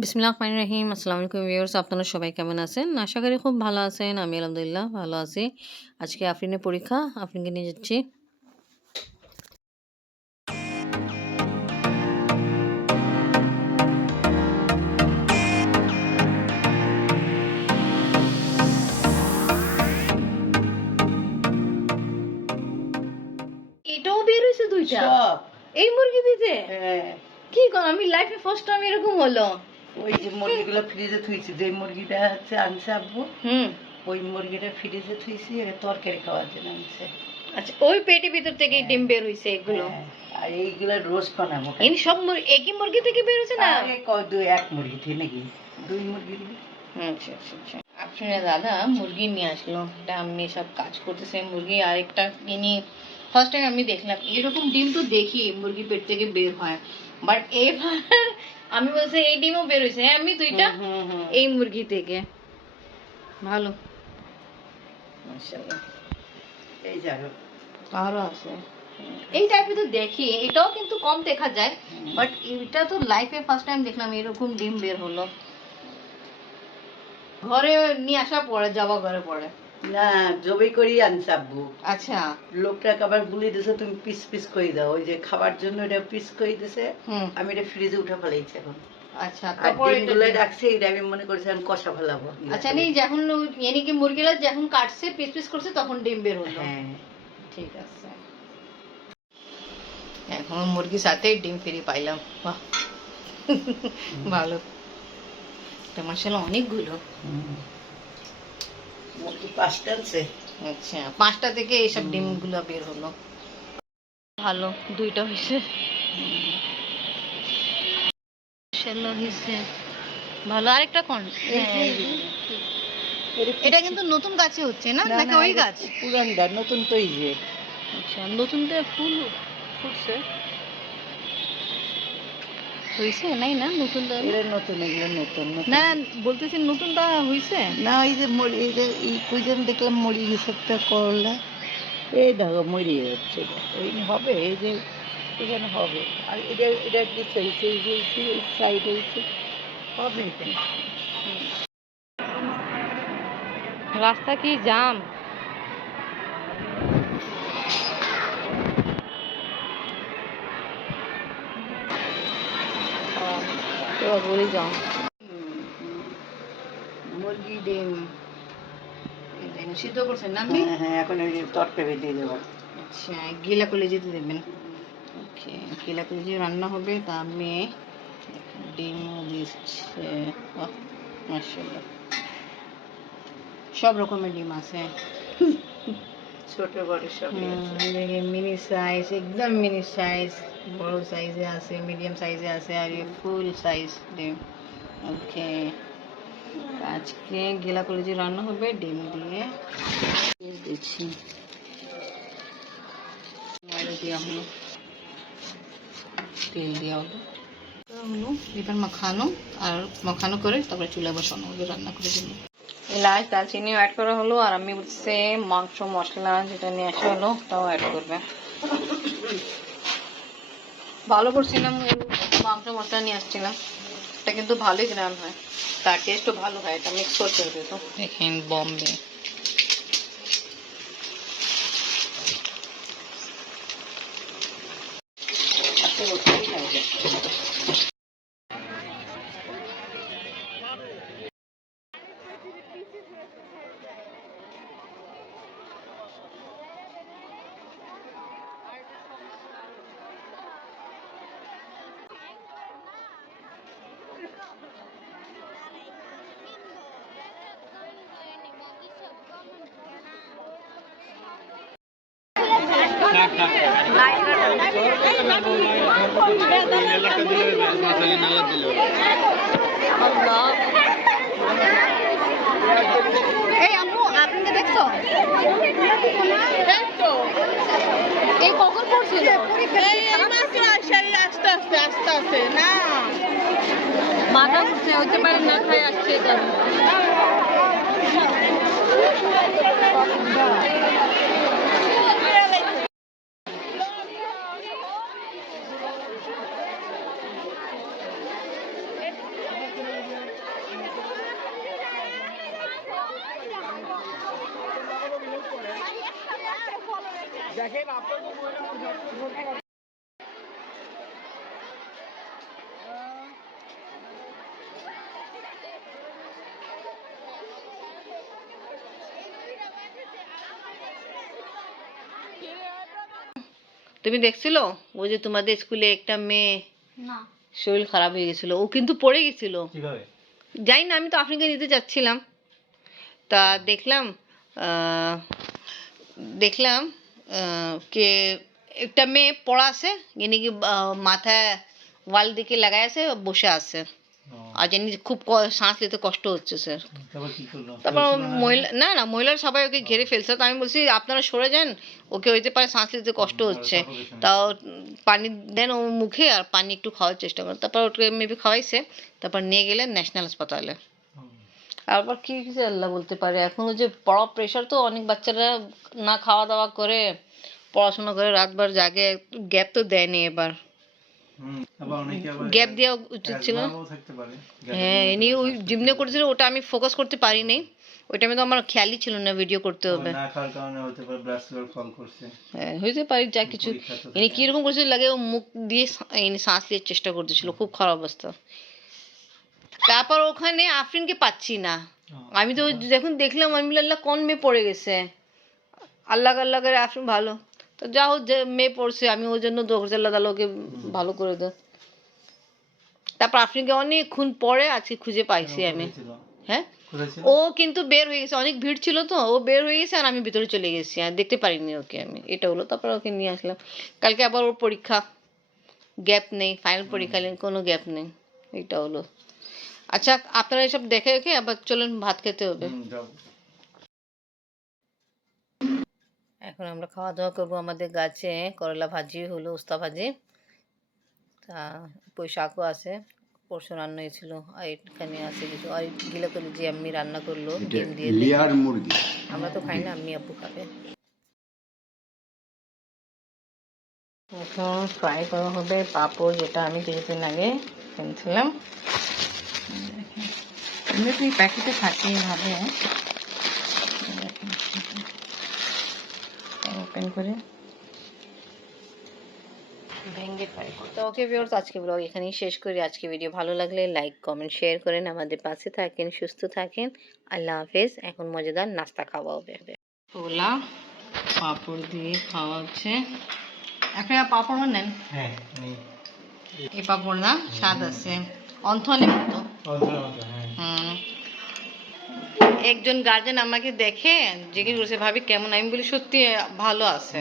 বিসমিল্লাহির রহমানির রহিম। আসসালামু আলাইকুম ভিউয়ার্স, আপনারা সবাই কেমন আছেন? আশা করি খুব ভালো আছেন। আমি আলহামদুলিল্লাহ ভালো আছি। আজকে আফরিনের পরীক্ষা, আফরিনকে নিয়ে যাচ্ছি। এটাও বের হয়েছে দুইটা সব এই মুরগি দিতে। হ্যাঁ, কি কর, আমি লাইফে ফার্স্ট টাইম এরকম হলো। ওই যে মুরগিগুলো ফ্রিজে থুইছি, যে মুরগিটা হচ্ছে আনছে আব্বু, ওই মুরগিটা ফ্রিজে থুইছি, এটা তরকারি খাওয়ার জন্য আনছে। আচ্ছা, ওই পেটের ভিতর থেকে ডিম বের হইছে এগুলো। হ্যাঁ, আর এইগুলা রোজ বানাবো। এই সব একই মুরগি থেকে বের হয়েছে না? এক মুরগি থেকে নাকি দুই মুরগি। আচ্ছা আচ্ছা আচ্ছা। আপনার দাদা মুরগি নিয়ে আসলো, এটা আমি সব কাজ করতেছে মুরগি। আরেকটা কিনি, ফার্স্ট টাইম আমি দেখলাম এরকম ডিম। তো দেখি মুরগি পেট থেকে বের হয়, বাট এবার আমি বলছি এই ডিমও বের হয়েছে। হ্যাঁ, আমি দুইটা এই মুরগি থেকে। ভালো, মাশাআল্লাহ। এই যাবে আরো আছে এই টাইপের। তো দেখি এটাও কিন্তু কম দেখা যায়, বাট এটা তো লাইফে ফার্স্ট টাইম দেখলাম এরকম ডিম বের হলো। ঘরে নিয়ে আসা পরে যাওয়া ঘরে পরে না, জবাই করি আনছে আব্বু। আচ্ছা, লোকটাকে আবার বলে দিছে তুমি পিস পিস করে দাও, ওই যে খাবার জন্য এটা পিস করে দিছে। আমি এটা ফ্রিজে উঠে ফেলাইছি এখন। আচ্ছা, আর তারপরে ডিমগুলো রাখছি, এটা আমি মনে করছি আমি কষা ফেলাবো। আচ্ছা, নেই যখন ইয়ানি কি মুরগিলা যখন কাটছে পিস পিস করছে তখন ডিম বের হলো। হ্যাঁ, ঠিক আছে। এখন মুরগির সাথে ডিম ফ্রি পাইলাম, বাহ ভালো। তো মাশাআল্লাহ অনেকগুলো। মুরগি 5টা আছে। আচ্ছা, 5টা থেকে এইসব ডিমগুলো বের হলো। ভালো, 2টা হয়েছে। মাশাআল্লাহ হয়েছে ভালো। আরেকটা কোন? এটা কিন্তু নতুন গাছে হচ্ছে না, নাকি ওই গাছ? পুরানটা, নতুন তো এই যে। আচ্ছা, নতুনটা ফুল ফুটছে হইছে নাই না? নতুনটা এটা নতুন, এগুলো নতুন না বলতেছি, নতুনটা হইছে না। ওই যে মরি, এই যে কুইজন দেখলাম মরি গেছে একটা করলা, এই দেখো মরি যাচ্ছে। ওই হবে, এই যে এখানে হবে। আর এটা এটা দিচ্ছে এই যে সাইড হয়েছে, হবে এটা। রাস্তা কি জাম? বলে যাও। মুরগি ডিম সিদ্ধ করছেন না আপনি? হ্যাঁ, এখন ওই তরকারি দিয়ে দেবো। আচ্ছা, গিলা কলেজে দেবেন। ওকে, গিলা কলেজে রান্না হবে। তা আমি ডিমও দিচ্ছে। মাশাআল্লাহ, সব রকমের ডিম আছে, ছোট বড় সব মিনি সাইজ, একদম মিনি সাইজ, বড় সাইজে আছে, মিডিয়াম সাইজে আছে, আর ফুল সাইজ ডিম। ওকে, আজকে গিলা কলেজে রান্না হবে ডিম দিয়ে। দিচ্ছি দেওয়া হলো, তেল দেওয়া হলো, এবার মাখানো, আর মাখানো করে তারপরে চুলা বসানো হবে রান্না করে দিন। এলাচ দালচিনিও অ্যাড করা হলো, আর আমি হচ্ছে মাংস মশলা যেটা নিয়ে আসা হলো তাও অ্যাড করবে। ভালো করছিলাম, মাংস মশলা নিয়ে আসছিলাম, এটা কিন্তু ভালোই গ্রান হয়, তার টেস্টও ভালো হয়। এটা মিক্স করতে হবে। তো দেখেন বম্বে এই আম্মু, আপনি দেখছো এই কখন পড়ছিল? আস্তে আস্তে আস্তে আস্তে না মাথা ঘুরছে, হতে পারে না খাই আসছে এটা। তুমি দেখছিল ওই যে তোমাদের স্কুলে একটা মেয়ে না শরীর খারাপ হয়ে গেছিল, ও কিন্তু পড়ে গেছিল। কিভাবে? জানি না, আমি তো আফ্রিকা নিতে যাচ্ছিলাম, তা দেখলাম দেখলাম কে একটা মেয়ে পড়া আছে, यानी কি মাথায় ওয়াল দিকে লাগাই আছে, বসে আছে, আর জানি খুব শ্বাস নিতে কষ্ট হচ্ছে স্যার। তারপর কি করলো? তারপর কেউ ছিল না? মহিলা, না না, মহিলারা সবাই ওকে ঘিরে ফেলছে, তো আমি বলছি আপনারা সরে যান, ওকে হইতে পারে শ্বাস নিতে কষ্ট হচ্ছে, তাও পানি দেন ও মুখে, আর পানি একটু খাওয়ার চেষ্টা করেন। তারপর ওকে মেবি খাওয়াইছে, তারপর নিয়ে গেলেন ন্যাশনাল হাসপাতালে। তারপর কি কিছু আল্লাহ বলতে পারে, এখন ওই যে পড়া প্রেশার, তো অনেক বাচ্চারা না খাওয়া দাওয়া করে পড়াশোনা করে রাতভর জাগে, গ্যাপ তো দেয়নি এবার, আবার অনেকে আবার গ্যাপ দেওয়া উচিত ছিল। অ্যাজমাও থাকতে পারে। হ্যাঁ, এনি ওই জিমনে করেছিল, ওটা আমি ফোকাস করতে পারিনি, ওইটা আমি তো আমার খেয়ালই ছিল না ভিডিও করতে হবে। না খাওয়ার কারণে হতে পারে ব্লাড সুগার ফল করছে। হ্যাঁ, হইতে পারে যা কিছু। পরীক্ষা তো এনে থাকে। কিরকম করছিল লাগে, ও মুখ দিয়ে এনে শ্বাস নেওয়ার চেষ্টা করতেছিল, খুব খারাপ অবস্থা। তারপর ওখানে আফরিনকে পাচ্ছি না, আমি তো যখন দেখলাম আমি বললাম, আল্লাহ কোন মেয়ে পড়ে গেছে, আল্লাহ আল্লাহ করে আফরিন ভালো, তো যা হোক যে মেয়ে পড়ছে, আমি ওই জন্য দোয়া করছি আল্লাহ তাআলা ওকে ভালো করে দাও। তারপর আফরিনকে অনেকক্ষণ পরে আজকে খুঁজে পাইছি আমি। ছিল। হ্যাঁ, কোথায় ছিল? ও কিন্তু বের হয়ে গেছে, অনেক ভিড় ছিল তো, ও বের হয়ে গেছে, আর আমি ভিতরে চলে গেছি, আর দেখতে পারিনি ওকে আমি। এটা হলো, তারপর ওকে নিয়ে আসলাম। কালকে আবার ওর পরীক্ষা, গ্যাপ নেই, ফাইনাল পরীক্ষা নেই, কোনো গ্যাপ নেই। এটা হলো। আচ্ছা, আপনারা এসব দেখে রেখে আবার চলেন, ভাত খেতে হবে। যাও। এখন আমরা খাওয়া দাওয়া করবো, আমাদের গাছে করলা ভাজি হলো, উস্তা ভাজি, তা পুঁই শাকও আছে, পরশু রান্না হয়েছিল, আর এখানে আছে কিছু, আর গিলা করে যে আম্মি রান্না করলো ডিম দিয়ে। লেয়ার মুরগি আমরা তো খাই না, আম্মি আব্বু খাবে। এখন ফ্রাই করা হবে পাঁপড়, যেটা আমি কিছুদিন আগে কিনছিলাম। এমনি তো এই প্যাকেটে থাকে এইভাবে, ওপেন করে ভেঙে ফ্রাই করতে। তো ওকে ভিউয়ার্স, আজকে ব্লগ এখানেই শেষ করি। আজকে ভিডিও ভালো লাগলে লাইক কমেন্ট শেয়ার করেন, আমাদের পাশে থাকেন, সুস্থ থাকেন। আল্লাহ হাফেজ। এখন মজাদার নাস্তা খাওয়া হবে। ছোলা পাঁপড় দিয়ে খাওয়া হচ্ছে। একটা পাঁপড় নেন, হ্যাঁ, এই পাঁপড় না স্বাদ আছে, অন্থনের মতো। হ্যাঁ। একজন গার্জেন আমাকে দেখে জিজ্ঞেস করছে, ভাবি কেমন? আমি বলি সত্যি ভালো আছে,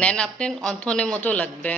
নেন আপনি, অন্থনের মতো লাগবে।